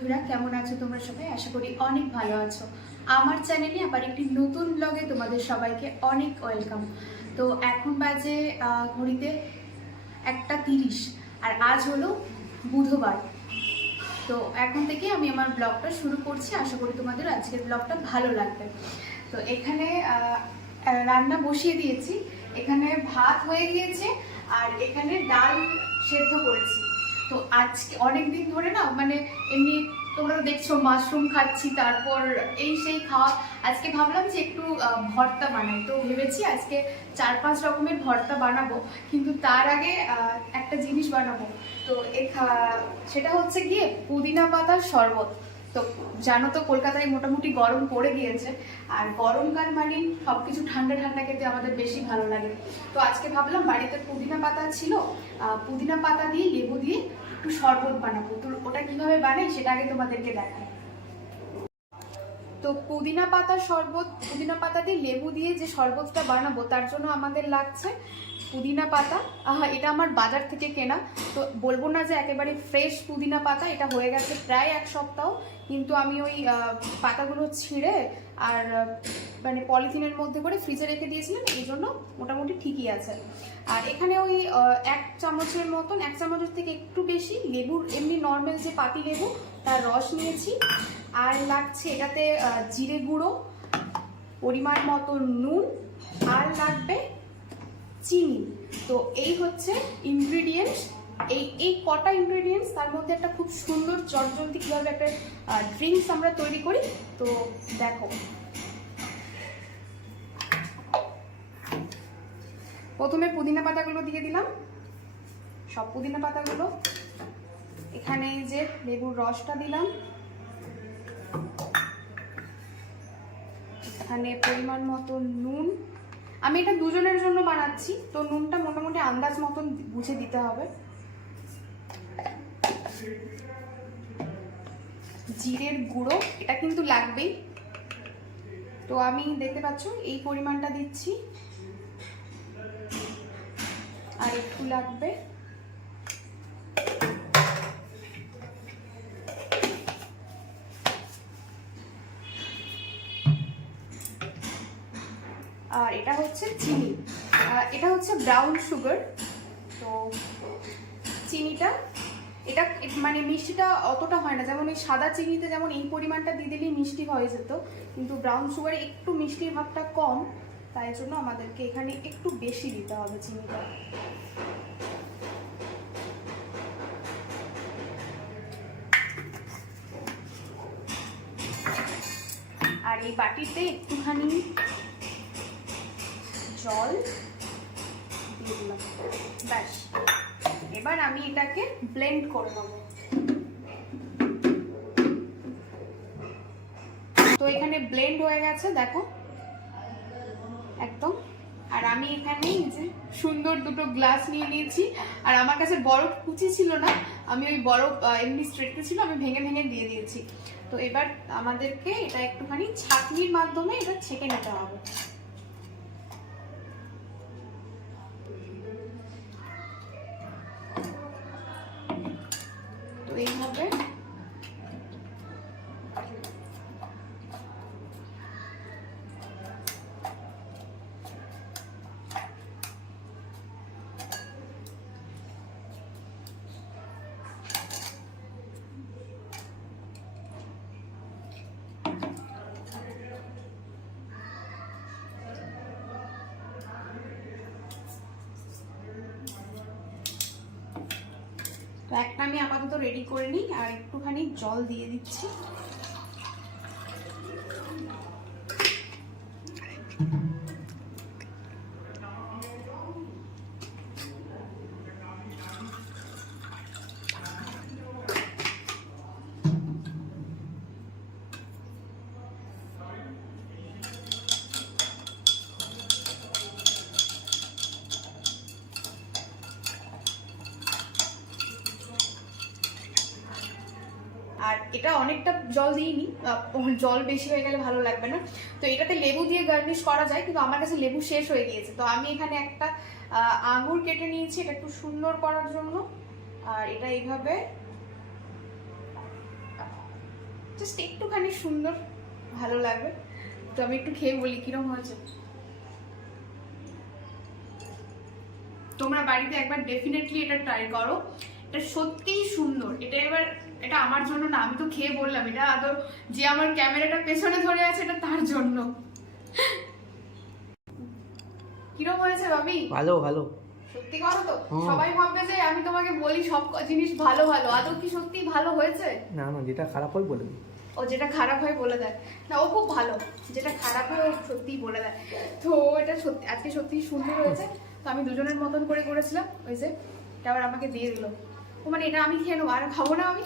বন্ধুরা, কেমন আছো তোমরা সবাই? আশা করি অনেক ভালো আছো। আমার চ্যানেলে আবার একটি নতুন ব্লগে তোমাদের সবাইকে অনেক ওয়েলকাম। তো এখন বাজে ঘড়িতে 1:30 আর আজ হলো বুধবার। তো এখন থেকে আমি আমার ব্লগটা শুরু করছি। আশা করি তোমাদের আজকের ব্লগটা ভালো লাগবে। তো এখানে রান্না বসিয়ে দিয়েছি। এখানে ভাত হয়ে গিয়েছে আর এখানে ডাল সেদ্ধ করেছি। তো আজকে অনেকদিন ধরে না এমনি তোমরা তো দেখছো মাশরুম খাচ্ছি, তারপর এই সেই খাওয়া। আজকে ভাবলাম যে একটু ভর্তা বানাই। তো ভেবেছি আজকে 4-5 রকমের ভর্তা বানাবো, কিন্তু তার আগে একটা জিনিস বানাবো। তো সেটা হচ্ছে গিয়ে পুদিনা পাতার শরবত। তো জানো তো কলকাতায় মোটামুটি গরম পড়ে গিয়েছে, আর গরমকাল মানে সবকিছু ঠান্ডা ঠান্ডা খেতে আমাদের বেশি ভালো লাগে। তো আজকে ভাবলাম বাড়িতে পুদিনা পাতা ছিল, পুদিনা পাতা দিয়ে লেবু দিয়ে একটু শরবত বানাবো। তো ওটা কিভাবে বানাই সেটা আগে তোমাদেরকে দেখাই। তো পুদিনা পাতা শরবত, পুদিনা পাতা দিয়ে লেবু দিয়ে যে শরবতটা বানাবো তার জন্য আমাদের লাগছে পুদিনা পাতা। এটা আমার বাজার থেকে কেনা। তো বলবো না যে একেবারে ফ্রেশ পুদিনা পাতা, এটা হয়ে গেছে প্রায় 1 সপ্তাহ, কিন্তু আমি ওই পাতাগুলো ছিঁড়ে আর পলিথিনের মধ্যে করে ফ্রিজে রেখে দিয়েছিলাম, এই জন্য মোটামুটি ঠিকই আছে। আর এখানে ওই 1 চামচের মতন, 1 চামচের থেকে একটু বেশি লেবুর, এমনি নর্মাল যে পাতি লেবু তার রস নিয়েছি। আর লাগছে এটাতে জিরে গুঁড়ো, পরিমাণ মতো নুন, আর লাগবে চিনি। তো এই হচ্ছে ইনগ্রিডিয়েন্টস। এই কটা ইনগ্রিডিয়েন্টস, তার মধ্যে একটা খুব সুন্দর চটজলদি কীভাবে একটা ড্রিঙ্কস আমরা তৈরি করি। তো দেখো, প্রথমে পুদিনা পাতাগুলো দিয়ে দিলাম, সব পুদিনা পাতাগুলো। এখানে যে লেবুর রসটা দিলাম, এখানে পরিমাণ মতো নুন। আমি এটা দুজনের জন্য বানাচ্ছি, তো নুনটা মোটামুটি আন্দাজ মতন বুঝে দিতে হবে। জিরের গুঁড়ো, এটা কিন্তু লাগবেই। তো আমি দেখতে পাচ্ছ এই পরিমাণটা দিচ্ছি, আর একটু লাগবে। আর এটা হচ্ছে চিনি, এটা হচ্ছে ব্রাউন সুগার। তো চিনিটা, এটা মিষ্টিটা অতটা হয় না, যেমন এই সাদা চিনিতে যেমন এই পরিমাণটা দিয়ে দিলেই মিষ্টি হয়ে যেত, কিন্তু ব্রাউন সুগারে একটু মিষ্টির ভাবটা কম, তাই জন্য আমাদেরকে এখানে একটু বেশি দিতে হবে চিনিটা। আর এই বাটিতে একটুখানি জল দিয়ে দিলাম, ব্যাস। এবার আমি এটাকে ব্লেন্ড করে নেব। তো এখানে ব্লেন্ড হয়ে গেছে, দেখো একদম। আর আমি এখানে যে সুন্দর দুটো গ্লাস নিয়ে নিয়েছি, আর আমার কাছে বরফ কুচি ছিল না, আমি ওই বরফ এমনি স্ট্রেটে ছিল, আমি ভেঙে ভেঙে দিয়ে দিয়েছি। তো এবার আমাদেরকে এটা একটুখানি ছাঁকনির মাধ্যমে এটা ছেঁকে নিতে হবে। তো এইভাবে তো একটা আমি আপাতত রেডি করে নিই, আর একটুখানি জল দিয়ে দিচ্ছি। আর এটা অনেকটা জল দিইনি, জল বেশি হয়ে গেলে ভালো লাগবে না। তো এটাতে লেবু দিয়ে গার্নিশ করা যায়, কিন্তু আমার কাছে লেবু শেষ হয়ে গিয়েছে। তো আমি এখানে একটা আঙুর কেটে নিয়েছি, এটা একটু সুন্দর করার জন্য। আর এটা এইভাবে জাস্ট একটুখানি সুন্দর, ভালো লাগবে। তো আমি একটু খেয়ে বলি কিরকম হয়েছে। তোমরা বাড়িতে একবার ডেফিনেটলি এটা ট্রাই করো, এটা সত্যিই সুন্দর। এটা আমার জন্য না, আমি তো খেয়ে বললাম, এটা আদৌ যে আমার ক্যামেরাটা পেছনে ধরে আছে এটা তার জন্য। কিরকম হয়েছে ভাবি? ভালো ভালো। সত্যি করো তো? সবাই ভাববে যে আমি তোমাকে বলি সব জিনিস ভালো ভালো, আদৌ কি সত্যি ভালো হয়েছে? না না, যেটা খারাপ হয় বলে দিই। ও যেটা খারাপ হয় বলে দেয় না, ও খুব ভালো, যেটা খারাপ হয় ও সত্যিই বলে দেয়। তো এটা সত্যি আজকে সত্যিই সুন্দর হয়েছে। তো আমি দুজনের মতন করে করেছিলাম, ওই যে আবার আমাকে দিয়ে দিল। ও মানে এটা আমি খেয়ে নেবো, আর খাবো না আমি।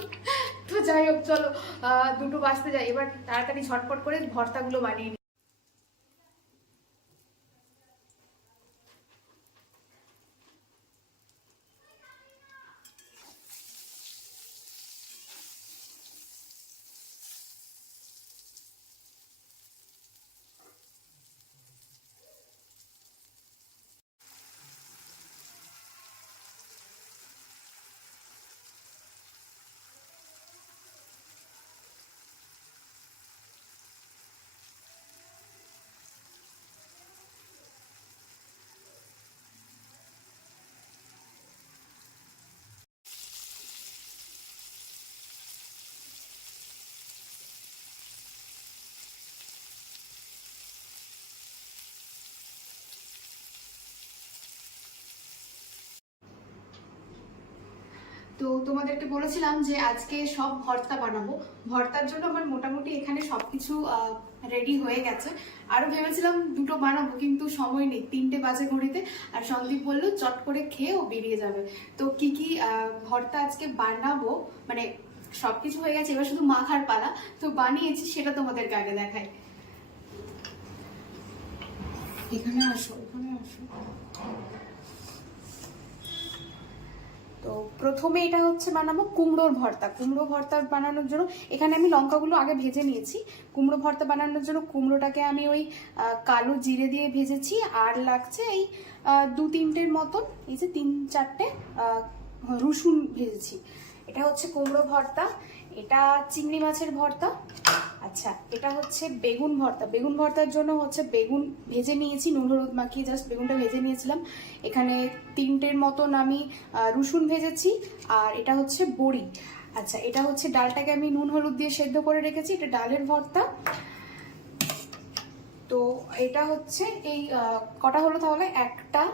তো যাই হোক, চলো 2টো বাজতে যাই, এবার তাড়াতাড়ি ঝটপট করে ভর্তাগুলো বানিয়ে নিই। তো তোমাদেরকে বলেছিলাম যে আজকে সব ভর্তা বানাবো। ভর্তার জন্য আমার মোটামুটি এখানে সবকিছু রেডি হয়ে গেছে। আরো ভেবেছিলাম 2টো বানাবো, কিন্তু সময় নেই, 3টে বাজে ঘড়িতে। আর সন্দীপ বললো চট করে খেয়ে ও বেরিয়ে যাবে। তো কি কি ভর্তা আজকে বানাবো, মানে সবকিছু হয়ে গেছে, এবার শুধু মাখার পালা। তো বানিয়েছি সেটা তোমাদেরকে আগে দেখাই। এখানে আসো, এখানে আসো। তো প্রথমে এটা হচ্ছে বানাবো কুমড়োর ভর্তা। কুমড়ো ভর্তা বানানোর জন্য এখানে আমি লঙ্কাগুলো আগে ভেজে নিয়েছি। কুমড়ো ভর্তা বানানোর জন্য কুমড়োটাকে আমি ওই কালো জিরে দিয়ে ভেজেছি। আর লাগছে এই 2-3টের মতন, এই যে 3-4টে রসুন ভেজেছি। এটা হচ্ছে কুমড়ো ভর্তা। এটা চিংড়ি মাছের ভর্তা। আচ্ছা, এটা হচ্ছে বেগুন ভর্তা। বেগুন ভর্তার জন্য হচ্ছে বেগুন ভেজে নিয়েছি, নুন হলুদ মাখিয়ে জাস্ট বেগুনটা ভেজে নিয়েছিলাম। এখানে 3টের মতন আমি রসুন ভেজেছি। আর এটা হচ্ছে বড়ি। আচ্ছা, এটা হচ্ছে ডালটাকে আমি নুন হলুদ দিয়ে সেদ্ধ করে রেখেছি, এটা ডালের ভর্তা। তো এটা হচ্ছে এই কটা হলো তাহলে, 1টা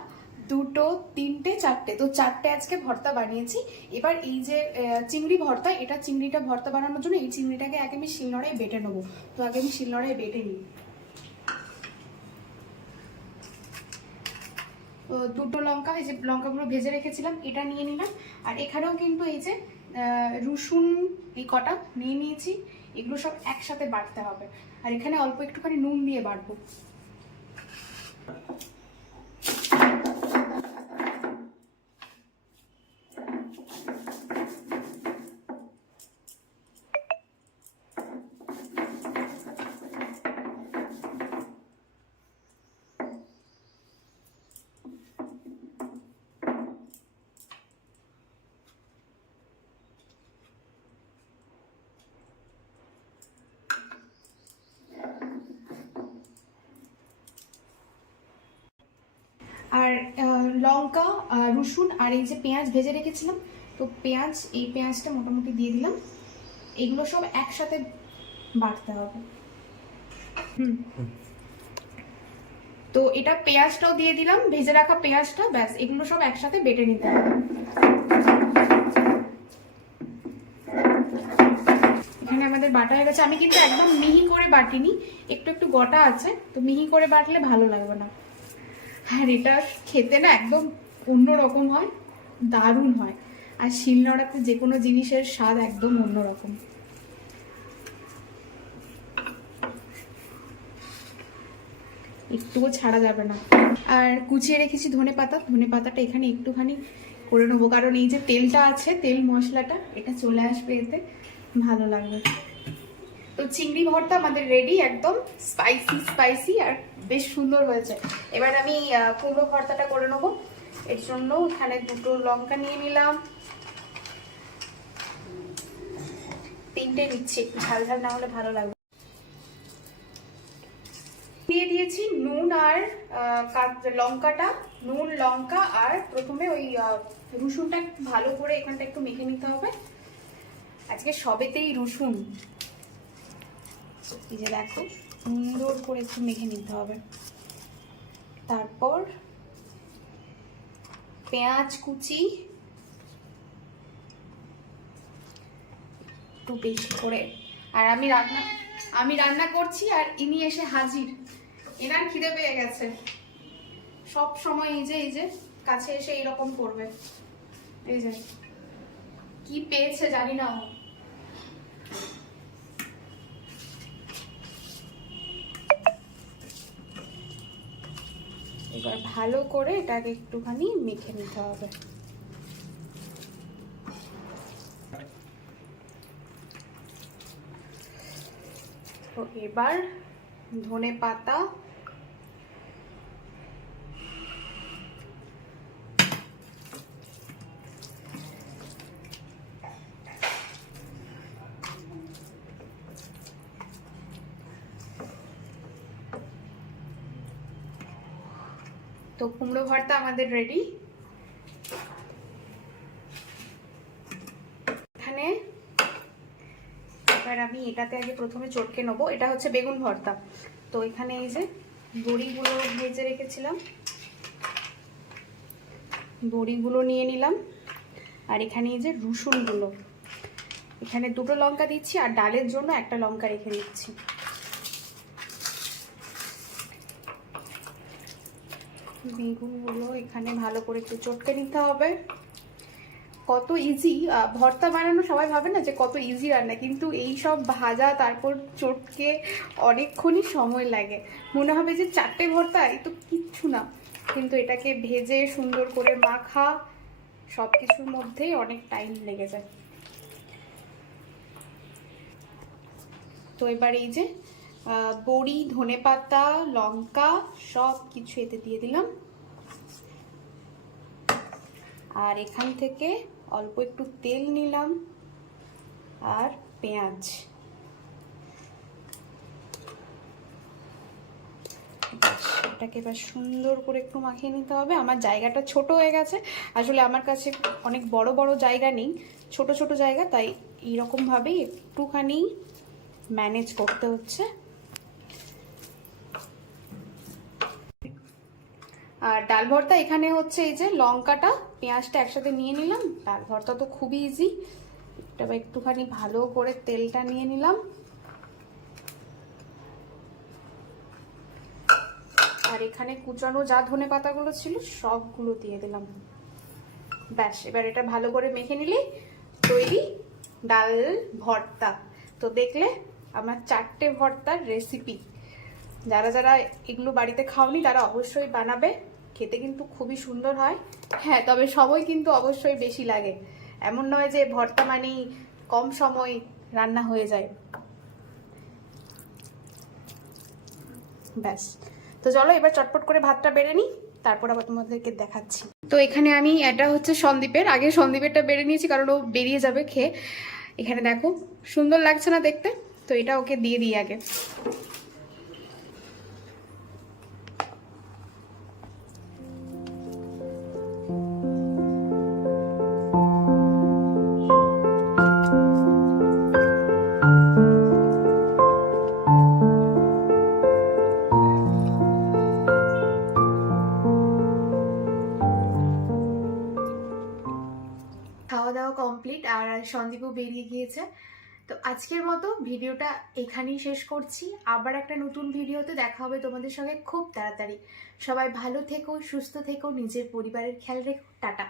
2টো 3টে 4টে, তো 4টে আজকে ভর্তা বানিয়েছি। এবার এই যে চিংড়ি ভর্তা, এটা চিংড়িটা ভর্তা বানানোর জন্য এই চিংড়িটাকে আগে আমি শিলনোড়ায় বেটে নেবো। তো আগে আমি শিলনোড়ায় বেটে নিই। 2টো লঙ্কা, এই যে লঙ্কাগুলো ভেজে রেখেছিলাম, এটা নিয়ে নিলাম। আর এখানেও কিন্তু এই যে রসুন এই কটা নিয়ে নিয়েছি, এগুলো সব একসাথে বাটতে হবে। আর এখানে অল্প একটুখানি নুন দিয়ে বাটবো। আর লঙ্কা, রসুন আর এই যে পেঁয়াজ ভেজে রেখেছিলাম, তো এই পেঁয়াজটা মোটামুটি দিয়ে দিলাম। এগুলো সব একসাথে বাটতে হবে। তো এটা পেঁয়াজটাও দিয়ে দিলাম, ভেজে রাখা পেঁয়াজটা, ব্যাস এগুলো সব একসাথে বেটে নিতে হবে। এখানে আমাদের বাটা হয়ে গেছে। আমি কিন্তু একদম মিহি করে বাটিনি, একটু একটু গোটা আছে, তো মিহি করে বাটলে ভালো লাগবে না। আর এটা খেতে না একদম অন্যরকম হয়, দারুণ হয়। আর শিলনোড়াতে যে কোনো জিনিসের স্বাদ একদম অন্যরকম। একটুও ছাড়া যাবে না। আর কুচিয়ে রেখেছি ধনে পাতা, ধনে পাতাটা এখানে একটুখানি করে নেবো, কারণ এই যে তেলটা আছে, তেল মশলাটা এটা চলে আসবে, এতে ভালো লাগবে। তো চিংড়ি ভর্তা আমাদের রেডি, একদম স্পাইসি স্পাইসি আর বেশ সুন্দর হয়েছে। এবার আমি কুমড়ো ভর্তাটা করে নেবো। এর জন্য এখানে 2টো লঙ্কা নিয়ে নিলাম, তিনটে নিচ্ছি, একটু ঝাল ঝাল না হলে ভালো লাগবে। দিয়ে দিয়েছি নুন আর লঙ্কাটা, নুন লঙ্কা আর প্রথমে ওই রসুনটা একটু ভালো করে এখানটা একটু মেখে নিতে হবে। আজকে সবেতেই রসুন, এই যে দেখো সুন্দর করে একটু মেখে নিতে হবে। তারপর পেঁয়াজ কুচি একটু বেশি করে। আর আমি রান্না করছি আর ইনি এসে হাজির, এনার খিদে পেয়ে গেছে। সব সময় এই যে কাছে এসে এরকম করবে। এই যে কি পেয়েছে জানি না। এবার ভালো করে এটাকে একটুখানি মেখে নিতে হবে। তো এবার ধনে পাতা, তো কুমড়ো ভর্তা আমাদের রেডি। এখানে এবার আমি এটাতে আগে প্রথমে চটকে নেবো। এটা হচ্ছে বেগুন ভর্তা। তো এখানে এই যে বড়িগুলো ভেজে রেখেছিলাম, বড়িগুলো নিয়ে নিলাম। আর এখানে এই যে রসুনগুলো, এখানে 2টো লঙ্কা দিচ্ছি আর ডালের জন্য 1টা লঙ্কা রেখে দিচ্ছি। বেগুনগুলো এখানে ভালো করে একটু চটকে নিতে হবে। কত ইজি ভর্তা বানানো, সবাই ভাবে না যে কত ইজি রান্না, কিন্তু এই সব ভাজা তারপর চটকে অনেকক্ষণই সময় লাগে। মনে হবে যে 4টে ভর্তা, এই তো কিচ্ছু না, কিন্তু এটাকে ভেজে সুন্দর করে মাখা সব কিছুর মধ্যেই অনেক টাইম লেগে যায়। তো এবার এই যে বড়ি, ধনেপাতা, লঙ্কা সব কিছু এতে দিয়ে দিলাম। আর এখান থেকে অল্প একটু তেল নিলাম আর পেঁয়াজ। এটাকে এবার সুন্দর করে একটু মাখিয়ে নিতে হবে। আমার জায়গাটা ছোট হয়ে গেছে, আসলে আমার কাছে অনেক বড় বড় জায়গা নেই, ছোট ছোট জায়গা, তাই এইরকম ভাবেই একটুখানি ম্যানেজ করতে হচ্ছে। আর ডাল ভর্তা এখানে হচ্ছে এই যে লঙ্কাটা পেঁয়াজটা একসাথে নিয়ে নিলাম। ডাল ভর্তা তো খুবই ইজি। এটা একটুখানি ভালো করে তেলটা নিয়ে নিলাম। আর এখানে কুচানো যা ধনে পাতাগুলো ছিল সবগুলো দিয়ে দিলাম। ব্যাস, এবার এটা ভালো করে মেখে নিলেই তৈরি ডাল ভর্তা। তো দেখলে আমার 4টে ভর্তার রেসিপি। যারা যারা এগুলো বাড়িতে খাওনি তারা অবশ্যই বানাবে, খেতে কিন্তু খুবই সুন্দর হয়। হ্যাঁ, তবে সময় কিন্তু অবশ্যই বেশি লাগে। এমন নয় যে ভর্তা মানেই কম সময় রান্না হয়ে যায়। ব্যাস, তো চলো এবার চটপট করে ভাতটা বেড়ে নিই, তারপর আবার তোমাদেরকে দেখাচ্ছি। তো এখানে আমি, এটা হচ্ছে সন্দীপের, আগে সন্দীপেরটা বেড়ে নিয়েছি কারণ ও বেরিয়ে যাবে খেয়ে। এখানে দেখো সুন্দর লাগছে না দেখতে, তো এটা ওকে দিয়ে দিই আগে। খাওয়া দাওয়া কমপ্লিট আর সন্দীপও বেরিয়ে গিয়েছে। তো আজকের মতো ভিডিওটা এখানেই শেষ করছি। আবার একটা নতুন ভিডিওতে দেখা হবে তোমাদের সঙ্গে খুব তাড়াতাড়ি। সবাই ভালো থেকো, সুস্থ থেকো, নিজের পরিবারের খেয়াল রেখো। টাটা।